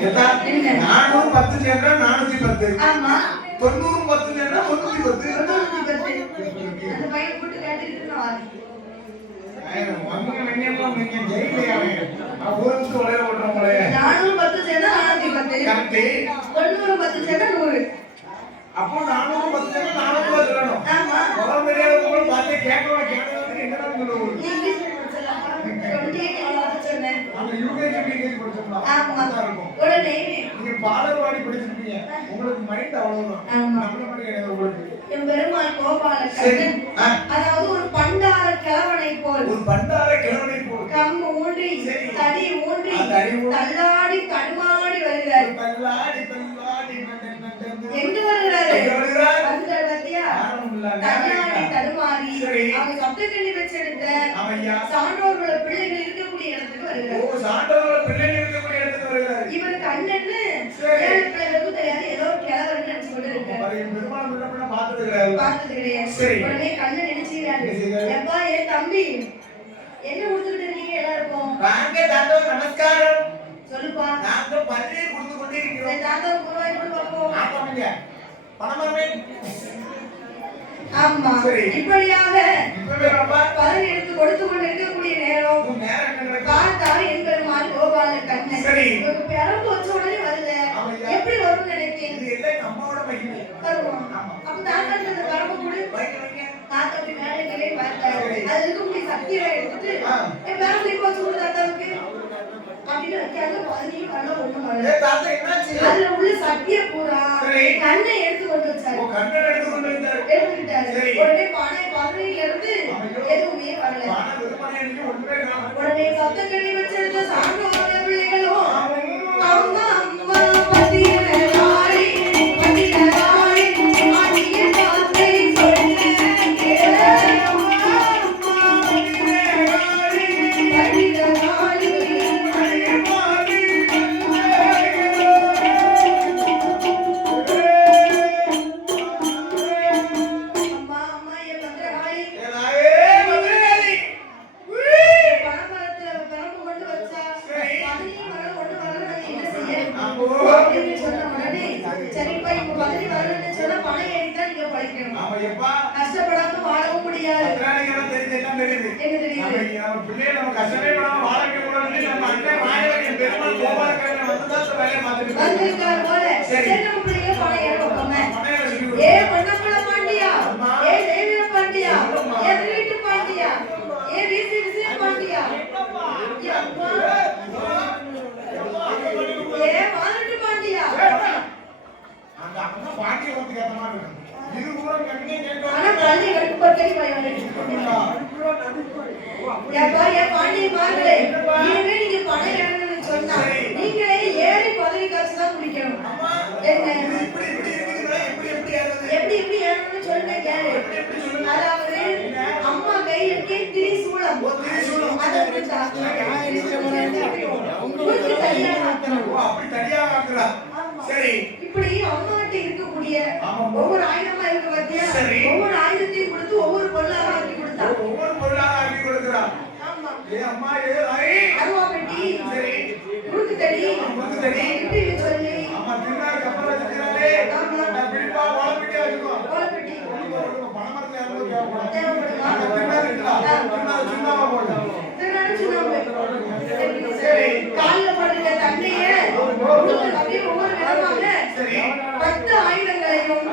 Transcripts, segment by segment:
400 10 சேர்ந்தா 410. ஆமா. 90 10 சேர்ந்தா 310. அந்த பையன் கூட்டு கேட்டுட்டு நான் வரேன். நீங்க ஜெயிலையா ஊருக்கு ஒரே ஓடுற போலயே. 410 சேர்ந்தா 410. கரெக்ட். 90 10 சேர்ந்தா 100. அப்போ 400 10 சேர்ந்தா 400 சொல்லணும். ஆமா. முதல் தெரியாத போல பார்த்து கேட்கணும் என்னடா சொல்லுவோம். நீ இங்கிலீஷ் படிச்சலாம். 28 அவ்வளவு சொன்னேன். அந்த யூகேஜி பிகேஜி படிச்சோம்னா ஆமா. இருக்கும். உடனே நீங்க பாடல்வாடி படிச்சிருக்கீங்க. உங்களுக்கு மைண்ட் அவ்வளவுதான். ஆமா. நம்மள மாதிரி கிடையாது உங்களுக்கு. என் பெருமாள் கோபாலன் அதாவது ஒரு பண்டார கிழவனை போல் ஒரு பண்டார கிழவனை போல் கம்பு ஊன்றி தடி ஊன்றி தள்ளாடி தடுமாடி வருகிறார். தள்ளாடி எங்க வருகிறாரு? வந்துட்டார் பத்தியா? தள்ளாடி தடுமாறி அவங்க சப்தக்கண்ணி வச்செடுத்த சான்றோர்களோட பிள்ளைகள் இருக்கக்கூடிய இடத்துக்கு வருகிறார். ஓ, சான்றோர்களோட பிள்ளைகள் இருக்கக்கூடிய இடத்துக்கு வருகிறார். இவர் கண்ணன்னு ஏழு பிள்ளைகளுக்கும் தெரியாது, ஏதோ கிழவர்னு நினைச்சு கொண்டு இருக்காரு. பெருமாள் முன்ன பார்த்தது கிடையாது. உடனே கண்ணன் நினைச்சுக்கிறாரு, எப்பா என் தம்பி என்ன கொடுத்துட்டு இருக்கீங்க எல்லாருக்கும்? வாங்க தாத்தா, நமஸ்காரம். சொல்லுப்பா. நாங்க பன்னீர் கொடுத்து கொண்டே இருக்கிறோம். தாத்தா குருவாய் கொண்டு பாப்போம். ஆமாங்க. பணமாமே. ஆமா. இப்படியாக பலன் எடுத்து கொடுத்து கொண்டு இருக்கக்கூடிய நேரம் பார்த்தார் என் பெருமாள் கோபால கண்ணன். ஒரு பிறப்பு வச்ச உடனே வரல, எப்படி வரும்னு நினைக்கிறேன். வருவோம். அப்ப தாத்தா அந்த பரம்பு கூட தாத்தா அப்படி மேலே கீழே பார்த்தாரு. அது இருக்கக்கூடிய சக்தியை எடுத்துட்டு என் பரம்பு இப்ப வச்சு கொடு தாத்தாவுக்கு அப்படின்னு வைக்காத பதினையும் வரல ஒண்ணும் வரல. அதுல உள்ள சக்தியை பூரா கண்ணை எடுத்து கொண்டு வச்சாரு. எடுத்துக்கிட்டாரு. உடனே பானை பதினையில இருந்து எதுவுமே வரல. உடனே சப்தக்கண்ணி வச்சிருந்த சான்றோர பிள்ளைகளும் அம்மா அம்மா பதினே ஆடி பதினே ஆடி ஆடிய பாத்தை சொல்ல அம்மா அம்மா பதினே ஆடி பதினே ஆடி கஷ்டப்படாம வாழவும் முடியாது. வந்திருக்கார் போல செல்லும் பிள்ளைங்க பணம் ஏறப்போமே. ஏ பொன்னம்பல பாண்டியா, ஏ தேவிய பாண்டியா, ஏ வீட்டு பாண்டியா, ஏ வீசி விசி பாண்டியா, ஏ மாரட்டு பாண்டியா. அந்த அம்மா பாண்டிய வந்து கேட்டமாங்க. இது கூட கண்ணே கேட்டா ஆனா பள்ளி கட்டுப்பட்டே பையன். ஏ பாண்டிய மார்களே, இனிமே நீங்க பணம் ஏறணும்னு சொன்னா நீங்களே ஏறி பதவி காசு தான் குடிக்கணும். என்ன எப்படி ஏறணும்னு சொல்லுங்க கேளு. அதாவது அம்மா கையில இருக்கே திரிசூலம், அதை இப்படி அம்மாட்ட இருக்கக்கூடிய ஒவ்வொரு ஆயுதமா இருக்க பத்தியா, ஒவ்வொரு ஆயுதத்தையும் கொடுத்து ஒவ்வொரு பொருளாக ஆக்கி கொடுத்தா. ஒவ்வொரு பொருளாக ஆக்கி கொடுக்கிறா. ஆமா. ஏ அம்மா ஏ ஐ அருவா பெட்டி, முறுக்கு தடி, இப்படி சொல்லி அம்மா தின்னார் கப்பல வச்சிருக்காளே. நான் பிடிப்பா வாழ பெட்டி வச்சுக்கோ. வாழ பெட்டி பணமரத்துல யாரோ கேட்பாங்க. தேவைப்படுமா? தின்னார் இருக்கா? தின்னார் சின்னமா போடு. தின்னார் சின்னமா. சரி. கால்ல போடுற தண்ணியே அப்படியே ஒவ்வொரு விதமாக 10 ஆயுதங்களையும்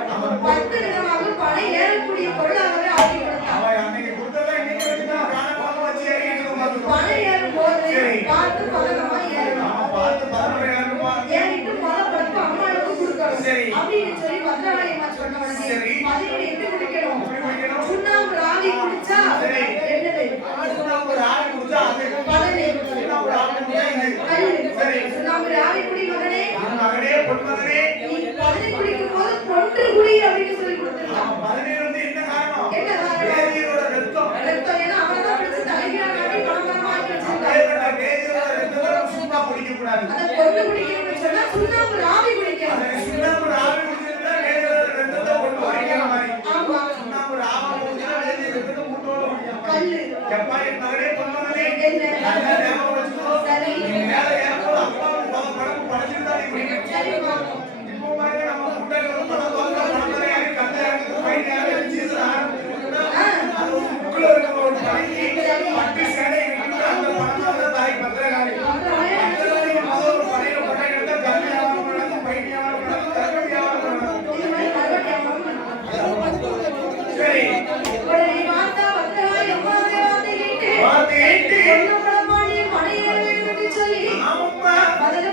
10 விதமாக பணம் ஏறக்கூடிய பொருளாகவே ஆக்கி கொடுத்தார். அவ அன்னைக்கு கொடுத்ததை இன்னைக்கு வச்சுட்டா காண வச்சு ஏறிட்டு வந்து பணம் ஏறும் போது பார்த்து பதனமா ஏறணும். பார்த்து பதனமா ஏறணுமா? ஏறிட்டு பதப்படுத்து அம்மாவுக்கு கொடுக்கணும் அப்படின்னு சொல்லி பத்ரகாளியம்மா சொன்ன உடனே பதினோடு எப்படி குடிக்கணும்? சுண்ணாம்பு ராவி குடிச்சா என்னது? சுண்ணாம்பு ராவி குடிச்சா அது பதனே. சுண்ணாம்பு ராவி குடிச்சா இது. சுண்ணாம்பு ராவி குடி மகனே, மகனே பொன் மகனே, நீ பதனி குடிக்கும் போது கொன்று குடி அப்படின்னு சொல்லி கொடுத்துருக்கான். பதனி வந்து என்ன காரணம்? என்ன காரணம்? வேதியோட ரத்தம். ரத்தம் ஏன்னா அவனதான் பிடிச்சு தலைகீழா காட்டி பணமா ஆக்கி வச்சிருக்கான். வேதியோட ரத்தம் சும்மா குடிக்க கூடாது. அத கொன்று குடிக்கணும்னு சொன்னா சுண்ணாம்பு ராவி குடிக்கணும். சுண்ணாம்பு ராவி குடிச்சா வேதியோட ரத்தத்தை கொண்டு குடிக்கிற மாதிரி. ஆமா. சுண்ணாம்பு ராவி குடிச்சா வேதியோட ரத்தத்தை மூட்டோட குடிக்கணும். கல்லு. எப்பா என் மகனே பொன் மகனே, என்ன? நல்லா ஞாபகம் வச்சுக்கோ. சரி. நீ மேல ஏறப்போ அப்பாவுக்கு படப்பு படைச்சிருந்தா உடனே மாத்தா பத்திரகாளி அம்மாவை வார்த்தை கேட்டு வார்த்தை கேட்டு பொன்னம்பலம் பாண்டியன் மனையேற வேண்டும் என்று சொல்லி ஆமாம்மா முதல்ல